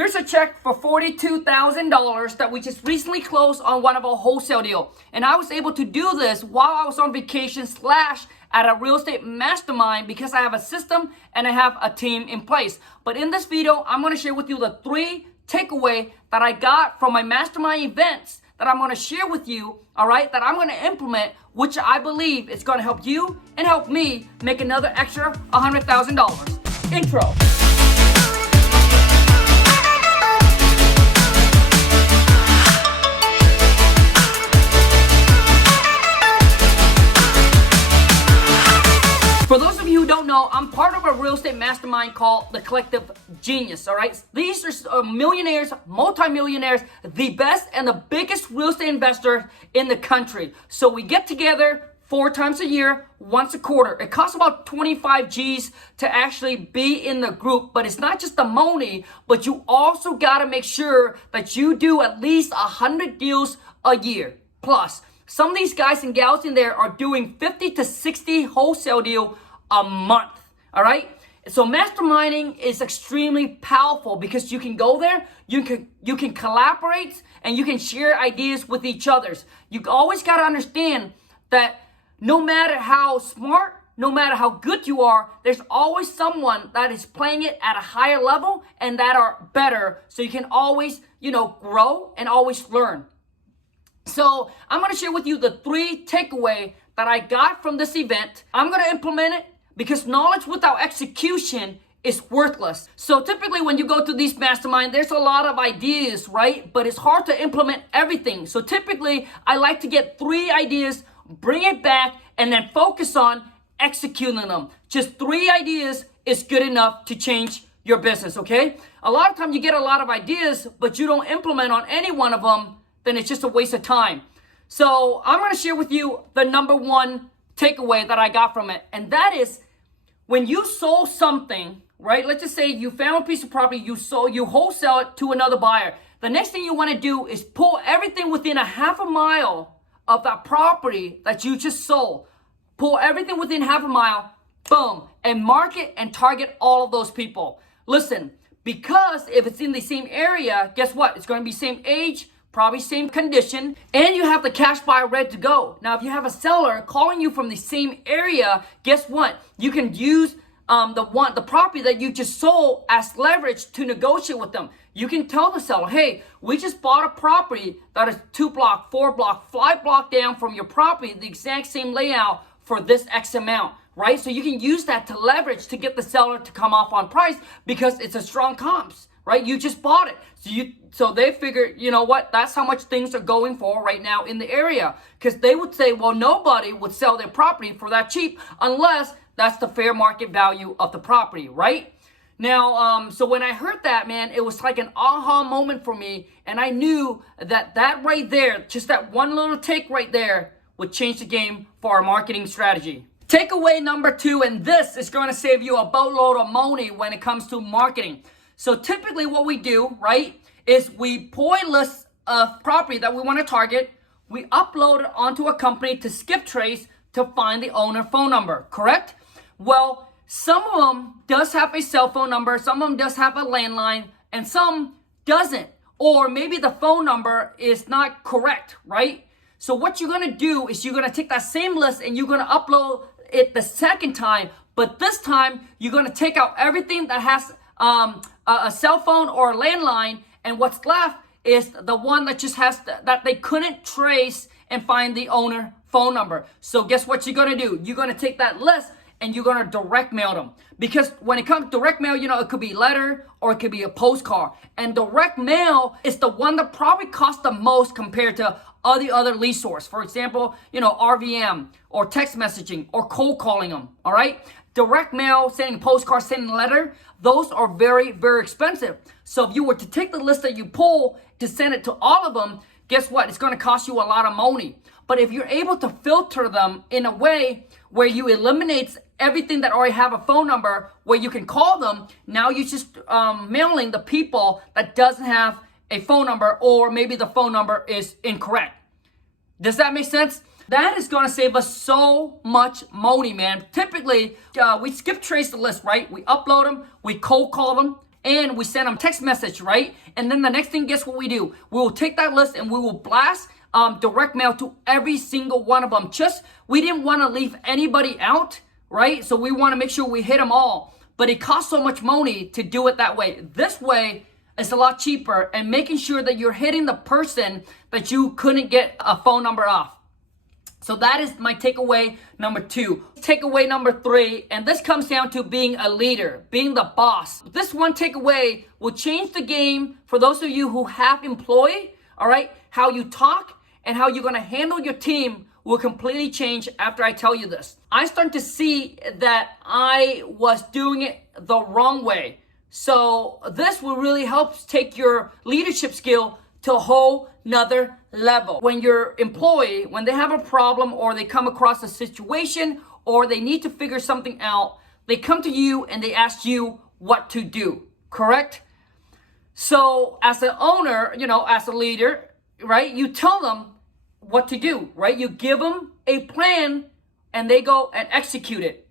Here's a check for $42,000 that we just recently closed on one of our wholesale deal. And I was able to do this while I was on vacation / at a real estate mastermind because I have a system and I have a team in place. But in this video, I'm going to share with you the 3 takeaway that I got from my mastermind events that I'm going to share with you, all right, that I'm going to implement, which I believe is going to help you and help me make another extra $100,000. Intro. For those of you who don't know, I'm part of a real estate mastermind called The Collective Genius, all right? These are millionaires, multimillionaires, the best and the biggest real estate investors in the country. So we get together 4 times a year, once a quarter. It costs about 25 G's to actually be in the group, but it's not just the money, but you also gotta make sure that you do at least 100 deals a year plus. Some of these guys and gals in there are doing 50 to 60 wholesale deal a month, all right? So masterminding is extremely powerful because you can go there, you can collaborate, and you can share ideas with each others. You always got to understand that no matter how smart, no matter how good you are, there's always someone that is playing it at a higher level and that are better. So you can always, grow and always learn. So I'm going to share with you the 3 takeaway that I got from this event. I'm going to implement it because knowledge without execution is worthless. So typically when you go to these mastermind, there's a lot of ideas, right? But it's hard to implement everything. So typically I like to get 3 ideas, bring it back, and then focus on executing them. Just 3 ideas is good enough to change your business, okay? A lot of times you get a lot of ideas, but you don't implement on any one of them, then it's just a waste of time. So I'm going to share with you the number 1 takeaway that I got from it. And that is when you sold something, right? Let's just say you found a piece of property, you wholesale it to another buyer. The next thing you want to do is pull everything within a half a mile of that property that you just sold. Pull everything within half a mile, boom, and market and target all of those people. Listen, because if it's in the same area, guess what? It's going to be same age, probably same condition, and you have the cash buyer ready to go. Now, if you have a seller calling you from the same area, guess what? You can use the property that you just sold as leverage to negotiate with them. You can tell the seller, hey, we just bought a property that is 2 block, 4 block, 5 block down from your property, the exact same layout for this X amount, right? So you can use that to leverage to get the seller to come off on price because it's a strong comps. Right? You just bought it. So they figure, you know what? That's how much things are going for right now in the area. Because they would say, well, nobody would sell their property for that cheap unless that's the fair market value of the property, right? Now, so when I heard that, man, it was like an aha moment for me. And I knew that right there, just that one little take right there would change the game for our marketing strategy. Takeaway number 2, and this is going to save you a boatload of money when it comes to marketing. So typically what we do, right, is we pull a list of property that we want to target. We upload it onto a company to skip trace to find the owner phone number, correct? Well, some of them does have a cell phone number, some of them does have a landline, and some doesn't. Or maybe the phone number is not correct, right? So what you're going to do is you're going to take that same list and you're going to upload it the second time. But this time, you're going to take out everything that has a cell phone or a landline, and what's left is the one that just has that they couldn't trace and find the owner phone number. So guess what you're going to do? You're going to take that list and you're going to direct mail them. Because when it comes to direct mail, it could be letter or it could be a postcard. And direct mail is the one that probably costs the most compared to all the other lead source. For example, RVM or text messaging or cold calling them, all right? Direct mail, sending postcards, sending a letter, those are very, very expensive. So if you were to take the list that you pull to send it to all of them, guess what? It's going to cost you a lot of money. But if you're able to filter them in a way where you eliminate everything that already have a phone number, where you can call them, now you're just mailing the people that doesn't have a phone number, or maybe the phone number is incorrect. Does that make sense? That is going to save us so much money, man. Typically, we skip trace the list, right? We upload them, we cold call them, and we send them text message, right? And then the next thing, guess what we do? We will take that list and we will blast direct mail to every single one of them. We didn't want to leave anybody out, right? So we want to make sure we hit them all. But it costs so much money to do it that way. This way, it's a lot cheaper and making sure that you're hitting the person that you couldn't get a phone number off. So that is my takeaway number 2. Takeaway number 3, and this comes down to being a leader, being the boss. This one takeaway will change the game for those of you who have employee, all right? How you talk and how you're gonna handle your team will completely change after I tell you this. I start to see that I was doing it the wrong way. So this will really help take your leadership skill to a whole nother level. When your employee, when they have a problem or they come across a situation or they need to figure something out, they come to you and they ask you what to do, correct? So as an owner, as a leader, right, you tell them what to do, right? You give them a plan and they go and execute it.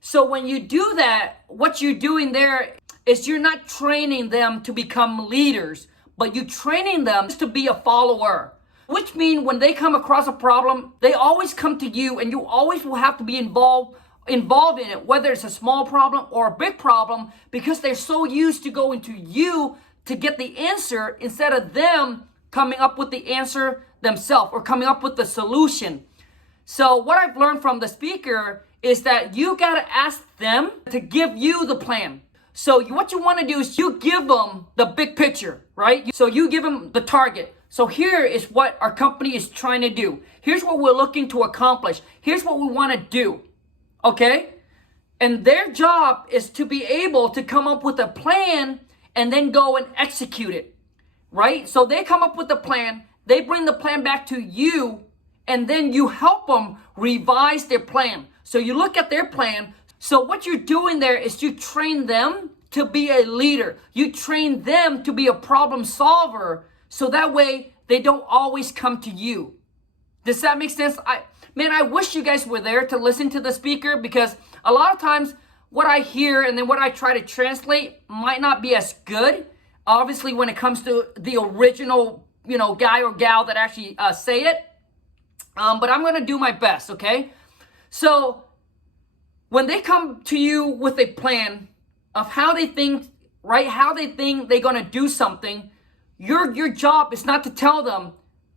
So when you do that, what you're doing there is you're not training them to become leaders, but you're training them to be a follower. Which means when they come across a problem, they always come to you and you always will have to be involved in it, whether it's a small problem or a big problem, because they're so used to going to you to get the answer instead of them coming up with the answer themselves or coming up with the solution. So what I've learned from the speaker is that you got to ask them to give you the plan. So what you want to do is you give them the big picture, right? So you give them the target. So here is what our company is trying to do. Here's what we're looking to accomplish. Here's what we want to do, okay? And their job is to be able to come up with a plan and then go and execute it, right? So they come up with the plan, they bring the plan back to you, and then you help them revise their plan. So you look at their plan. So what you're doing there is you train them to be a leader. You train them to be a problem solver, so that way they don't always come to you. Does that make sense? I wish you guys were there to listen to the speaker, because a lot of times what I hear and then what I try to translate might not be as good. Obviously, when it comes to the original, guy or gal that actually say it. But I'm going to do my best, okay? So when they come to you with a plan of how they think, right, how they think they're going to do something, your job is not to tell them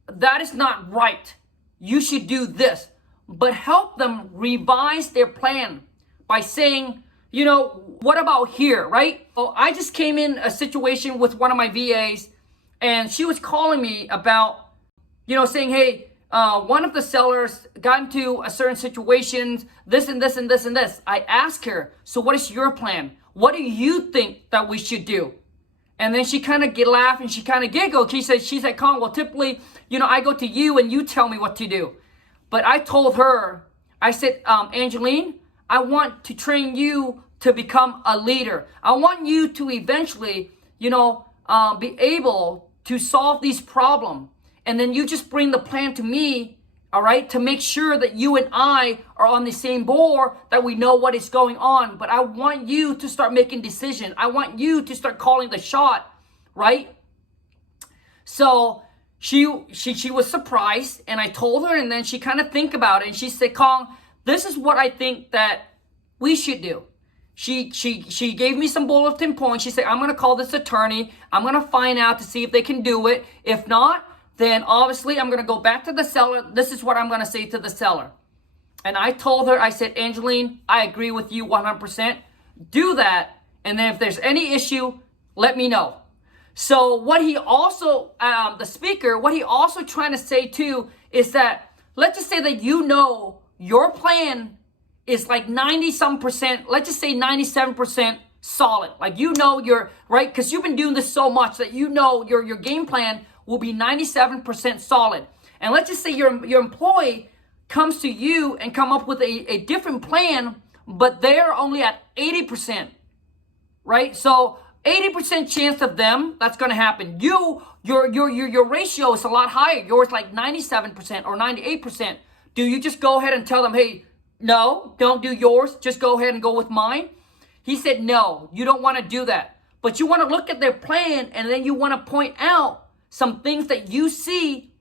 that is not right, you should do this, but help them revise their plan by saying, what about here, right? Well, I just came in a situation with one of my VAs, and she was calling me about, saying, hey, one of the sellers got into a certain situation, this and this and this and this. I asked her, so what is your plan? What do you think that we should do? And then she kind of laughed and she kind of giggled. She said, Colin, well, typically, I go to you and you tell me what to do. But I told her, I said, Angeline, I want to train you to become a leader. I want you to eventually, be able to solve these problems. And then you just bring the plan to me, all right, to make sure that you and I are on the same board, that we know what is going on. But I want you to start making decisions. I want you to start calling the shot, right? So she was surprised, and I told her, and then she kind of think about it, and she said, Colin, this is what I think that we should do. She gave me some bulletin points. She said, I'm going to call this attorney. I'm going to find out to see if they can do it. If not, then obviously I'm going to go back to the seller. This is what I'm going to say to the seller. And I told her, I said, Angeline, I agree with you 100%. Do that. And then if there's any issue, let me know. So what he also, the speaker, what he also trying to say too, is that let's just say that your plan is like 90-some%, let's just say 97% solid. Like you're, right? Because you've been doing this so much that your game plan will be 97% solid. And let's just say your employee comes to you and come up with a different plan, but they're only at 80%, right? So 80% chance of them, that's going to happen. Your ratio is a lot higher. Yours like 97% or 98%. Do you just go ahead and tell them, hey, no, don't do yours. Just go ahead and go with mine? He said, no, you don't want to do that. but you want to look at their plan and then you want to point out some things that you see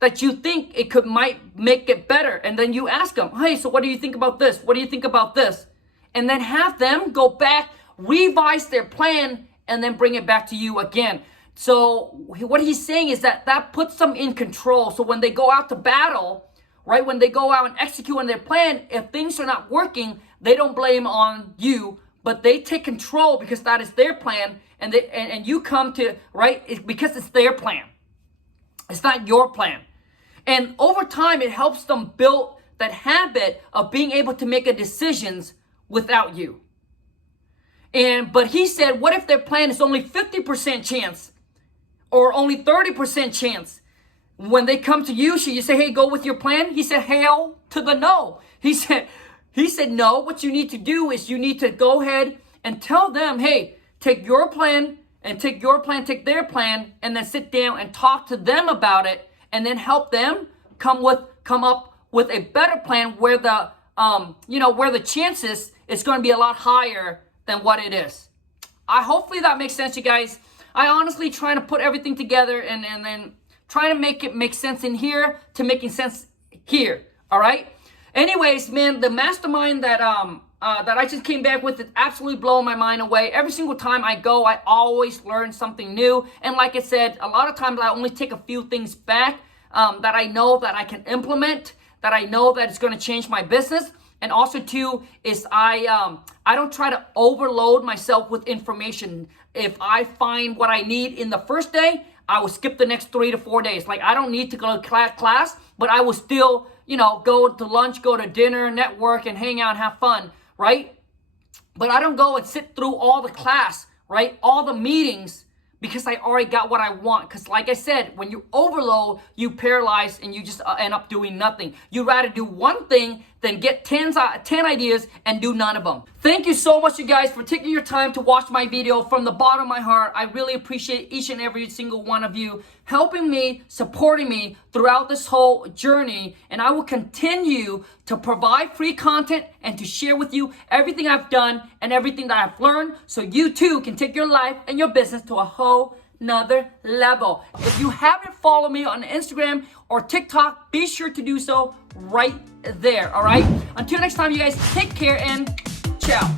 that you think it might make it better. And then you ask them, hey, so what do you think about this? What do you think about this? And then have them go back, revise their plan, and then bring it back to you again. So what he's saying is that puts them in control. So when they go out to battle, right, when they go out and execute on their plan, if things are not working, they don't blame on you, but they take control because that is their plan, and you come to, right, because it's their plan. It's not your plan. And over time, it helps them build that habit of being able to make decisions without you. But he said, what if their plan is only 50% chance or only 30% chance? When they come to you, should you say, hey, go with your plan? He said, hell to the no. He said, no, what you need to do is you need to go ahead and tell them, hey, take your plan and take your plan, take their plan, and then sit down and talk to them about it, and then help them come up with a better plan where the where the chances is going to be a lot higher than what it is. Hopefully that makes sense, you guys. I honestly try to put everything together and then try to make it make sense in here to making sense here. All right. Anyways, man, the mastermind that I just came back with is absolutely blowing my mind away. Every single time I go, I always learn something new. And like I said, a lot of times I only take a few things back that I know that I can implement, that I know that it's going to change my business. And also too is I don't try to overload myself with information. If I find what I need in the first day, I will skip the next 3 to 4 days. Like, I don't need to go to class, but I will still, go to lunch, go to dinner, network, and hang out and have fun, right? But I don't go and sit through all the class, right? All the meetings, because I already got what I want. Because like I said, when you overload, you paralyze and you just end up doing nothing. You'd rather do one thing than get 10 ideas and do none of them. Thank you so much, you guys, for taking your time to watch my video. From the bottom of my heart, I really appreciate each and every single one of you helping me, supporting me throughout this whole journey. And I will continue to provide free content and to share with you everything I've done and everything that I've learned, so you too can take your life and your business to a whole nother level. If you haven't followed me on Instagram or TikTok, be sure to do so right there. All right. Until next time, you guys, take care and ciao.